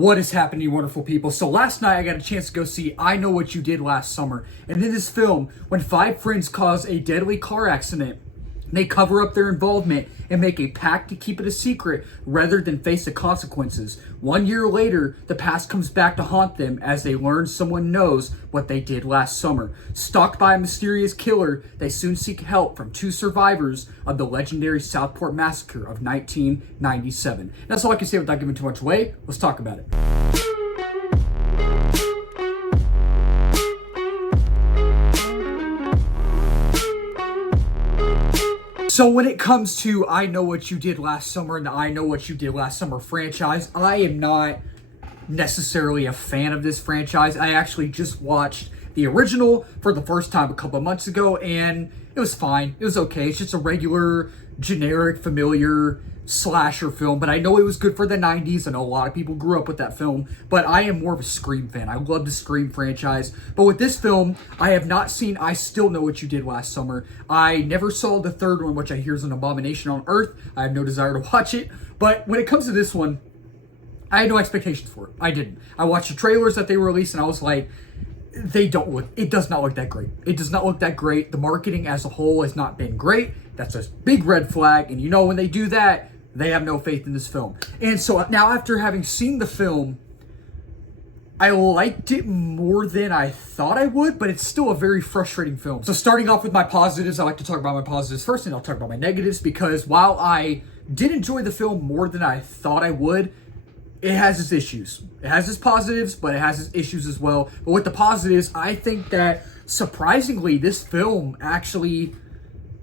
What is happening, you wonderful people? So last night I got a chance to go see I Know What You Did Last Summer. And in this film, when five friends cause a deadly car accident, they cover up their involvement and make a pact to keep it a secret rather than face the consequences. 1 year later, the past comes back to haunt them as they learn someone knows what they did last summer. Stalked by a mysterious killer, they soon seek help from two survivors of the legendary Southport Massacre of 1997. That's all I can say without giving too much away. Let's talk about it. So when it comes to I Know What You Did Last Summer and the I Know What You Did Last Summer franchise, I am not necessarily a fan of this franchise. I actually just watched the original for the first time a couple of months ago, and it was fine. It was okay. It's just a regular, generic, familiar slasher film, but I know it was good for the 90s. I know a lot of people grew up with that film, but I am more of a Scream fan. I love the Scream franchise, but with this film, I have not seen I Still Know What You Did Last Summer. I never saw the third one, which I hear is an abomination on earth. I have no desire to watch it, but when it comes to this one, I had no expectations for it. I didn't. I watched the trailers that they released, and I was like, it does not look that great. It does not look that great. The marketing as a whole has not been great. That's a big red flag, and you know when they do that, they have no faith in this film. And so now after having seen the film, I liked it more than I thought I would, but it's still a very frustrating film. So starting off with my positives, I like to talk about my positives first, and I'll talk about my negatives, because while I did enjoy the film more than I thought I would, it has its issues. It has its positives, but it has its issues as well. But with the positives, I think that surprisingly, this film actually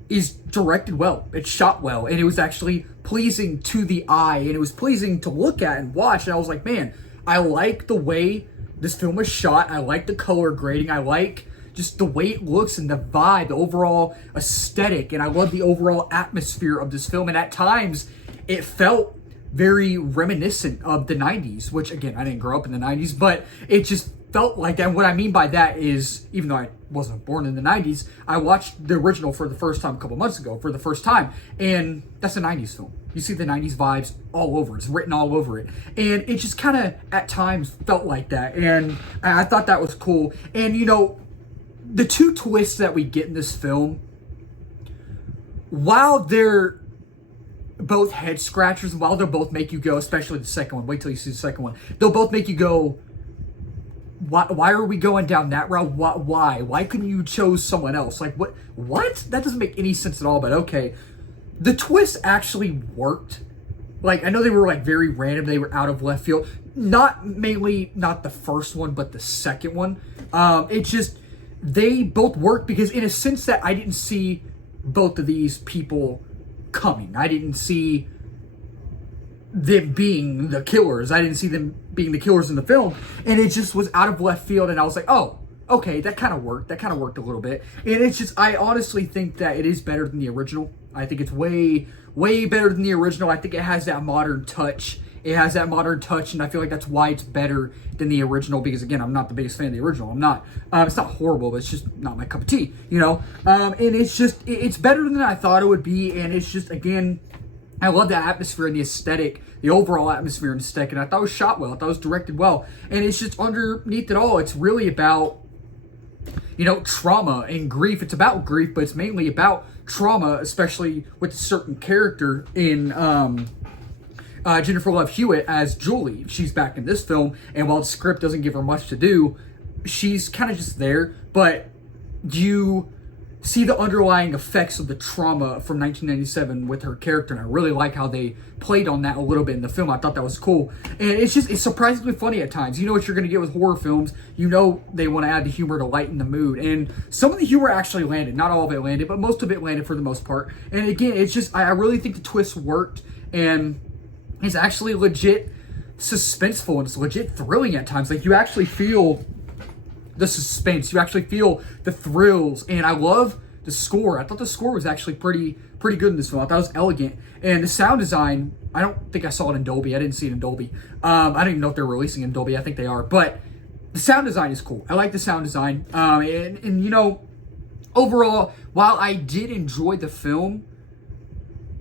is directed well. It's shot well, and it was actually pleasing to the eye, and it was pleasing to look at and watch. And I was like, man, I like the way this film was shot. I like the color grading. I like just the way it looks and the vibe, the overall aesthetic, and I love the overall atmosphere of this film. And at times, it felt very reminiscent of the 90s, which again, I didn't grow up in the 90s, but it just felt like that. And what I mean by that is, even though I wasn't born in the 90s, I watched the original for the first time a couple months ago for the first time, and that's a 90s film. You see the 90s vibes all over. It's written all over it, and it just kind of at times felt like that, and I thought that was cool. And you know, the two twists that we get in this film, while they're both head scratchers, while they'll both make you go, especially the second one, wait till you see the second one, they'll both make you go, why are we going down that route? Why couldn't you chose someone else? Like, what? That doesn't make any sense at all, but okay. The twist actually worked. Like, I know they were like very random. They were out of left field. Not the first one, but the second one. They both worked because in a sense that I didn't see both of these people coming. I didn't see them being the killers. I didn't see them being the killers in the film, and it just was out of left field, and I was like, oh, okay, that kind of worked. That kind of worked a little bit. And it's just, I honestly think that it is better than the original. I think it's way better than the original. I think it has that modern touch. And I feel like that's why it's better than the original, because again, I'm not the biggest fan of the original. I'm not. It's not horrible, but it's just not my cup of tea, you know? And it's just, it's better than I thought it would be, and it's just, again, I love the atmosphere and the aesthetic, the overall atmosphere and aesthetic, and I thought it was shot well. I thought it was directed well. And it's just underneath it all, it's really about, you know, trauma and grief. It's about grief, but it's mainly about trauma, especially with a certain character in Jennifer Love Hewitt as Julie. She's back in this film, and while the script doesn't give her much to do, she's kind of just there, but you see the underlying effects of the trauma from 1997 with her character, and I really like how they played on that a little bit in the film. I thought that was cool, and it's surprisingly funny at times. You know what you're going to get with horror films. You know they want to add the humor to lighten the mood, and some of the humor actually landed. Not all of it landed, but most of it landed for the most part. And again, it's just, I really think the twist worked, and it's actually legit suspenseful, and it's legit thrilling at times. Like, you actually feel the suspense, you actually feel the thrills, and I love the score. I thought the score was actually pretty good in this film. I thought it was elegant, and the sound design, I don't think I saw it in Dolby. I didn't see it in Dolby. I don't even know if they're releasing it in Dolby. I think they are, but the sound design is cool. I like the sound design, and you know, overall, while I did enjoy the film,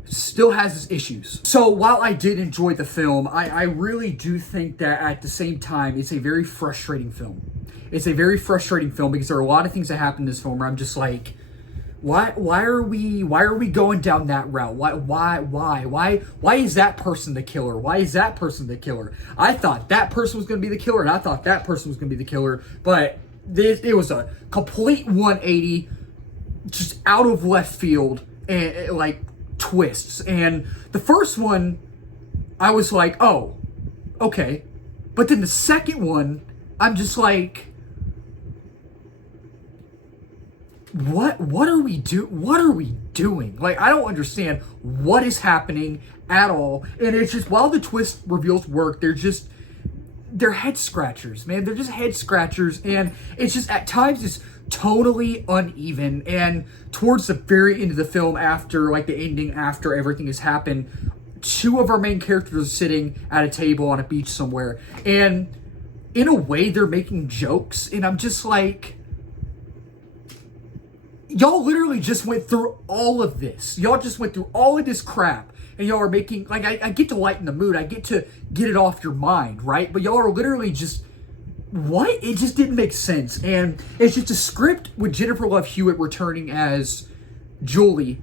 still has its issues. So while I did enjoy the film, I really do think that at the same time, it's a very frustrating film. It's a very frustrating film because there are a lot of things that happen in this film where I'm just like, why are we going down that route? Why is that person the killer? Why is that person the killer? I thought that person was going to be the killer, and I thought that person was going to be the killer, but it was a complete 180, just out of left field, and like twists. And the first one, I was like, oh, okay, but then the second one, I'm just like, what are we doing? Like, I don't understand what is happening at all. And it's just, while the twist reveals work, they're head scratchers, man. They're just head scratchers, and it's just, at times, it's totally uneven. And towards the very end of the film, after like the ending, after everything has happened, two of our main characters are sitting at a table on a beach somewhere, and in a way, they're making jokes, and I'm just like, y'all literally just went through all of this. Y'all just went through all of this crap. And y'all are making, like, I get to lighten the mood. I get to get it off your mind, right? But y'all are literally just, what? It just didn't make sense. And it's just a script with Jennifer Love Hewitt returning as Julie.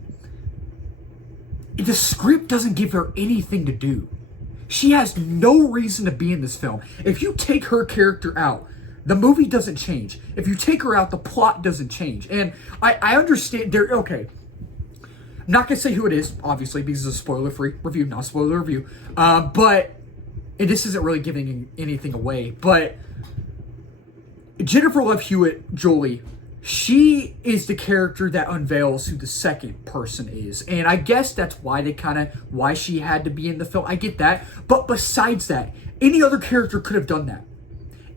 The script doesn't give her anything to do. She has no reason to be in this film. If you take her character out, the movie doesn't change. If you take her out, the plot doesn't change. And I understand, okay. I'm not going to say who it is, obviously, because it's a spoiler-free review, not a spoiler review. But, and this isn't really giving anything away, but Jennifer Love Hewitt, Jolie, she is the character that unveils who the second person is. And I guess that's why why she had to be in the film. I get that. But besides that, any other character could have done that.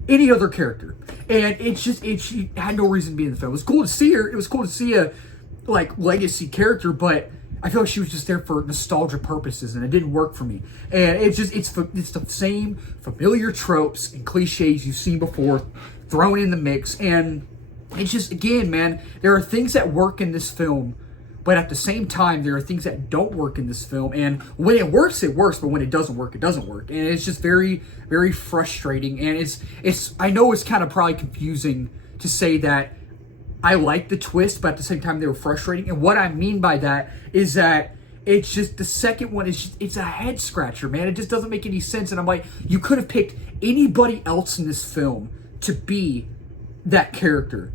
Any other character. And she had no reason to be in the film. It was cool to see her. It was cool to see a, like, legacy character, but I feel like she was just there for nostalgia purposes, and it didn't work for me. And it's the same familiar tropes and cliches you've seen before thrown in the mix. And it's just, again, man, there are things that work in this film, but at the same time, there are things that don't work in this film. And when it works, but when it doesn't work, it doesn't work. And it's just very, very frustrating. And I know it's kind of probably confusing to say that I like the twist, but at the same time, they were frustrating. And what I mean by that is that it's just, the second one is just, it's a head scratcher, man. It just doesn't make any sense. And I'm like, you could have picked anybody else in this film to be that character,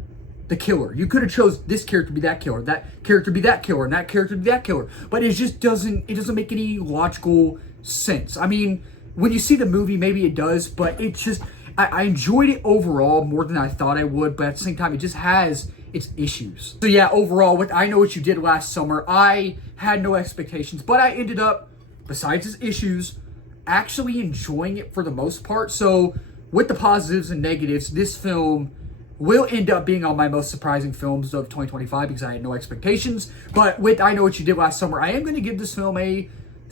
the killer. You could have chose this character to be that killer, that character to be that killer, and that character to be that killer. But it just doesn't make any logical sense. I mean, when you see the movie, maybe it does, but it's just, I enjoyed it overall more than I thought I would, but at the same time, it just has its issues. So yeah, overall, with I Know What You Did Last Summer, I had no expectations, but I ended up, besides its issues, actually enjoying it for the most part. So with the positives and negatives, this film will end up being on my most surprising films of 2025 because I had no expectations. But with I Know What You Did Last Summer, I am going to give this film a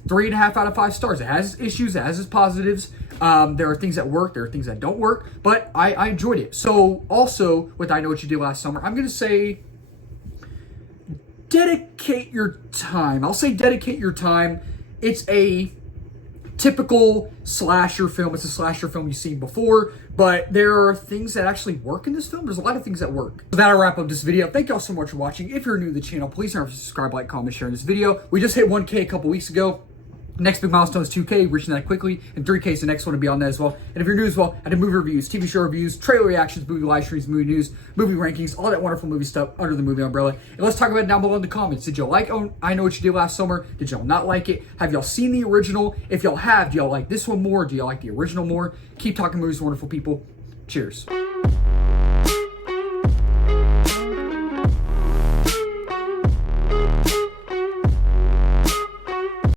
3.5 out of 5 stars. It has its issues, it has its positives. There are things that work, there are things that don't work, but I enjoyed it. So also, with I Know What You Did Last Summer, I'm going to say dedicate your time. I'll say dedicate your time. It's a typical slasher film. It's a slasher film you've seen before, but there are things that actually work in this film. There's a lot of things that work. So that'll wrap up this video. Thank y'all so much for watching. If you're new to the channel, please don't forget to subscribe, like, comment, share this video. We just hit 1K a couple weeks ago. Next big milestone is 2K, reaching that quickly, and 3K is the next one to be on that as well. And if you're new as well, I do movie reviews, TV show reviews, trailer reactions, movie live streams, movie news, movie rankings, all that wonderful movie stuff under the movie umbrella. And let's talk about it down below in the comments. Did y'all like I Know What You Did Last Summer? Did y'all not like it? Have y'all seen the original? If y'all have, do y'all like this one more? Do y'all like the original more? Keep talking movies, wonderful people. Cheers.